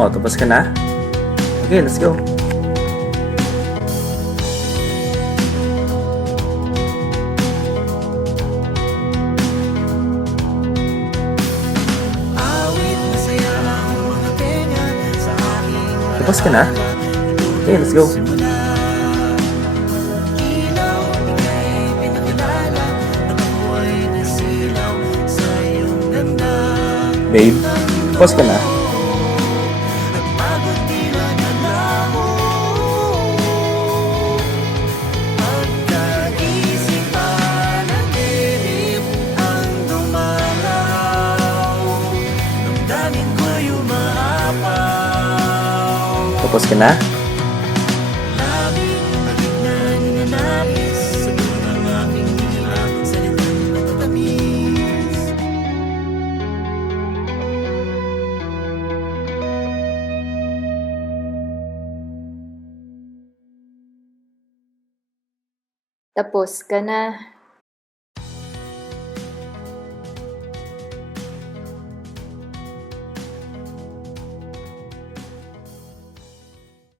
Oh, tapos ka na? Okay, let's go. Tapos ka na? Okay, let's go. Babe, tapos ka na? Tapos ka na? Tapos ka na.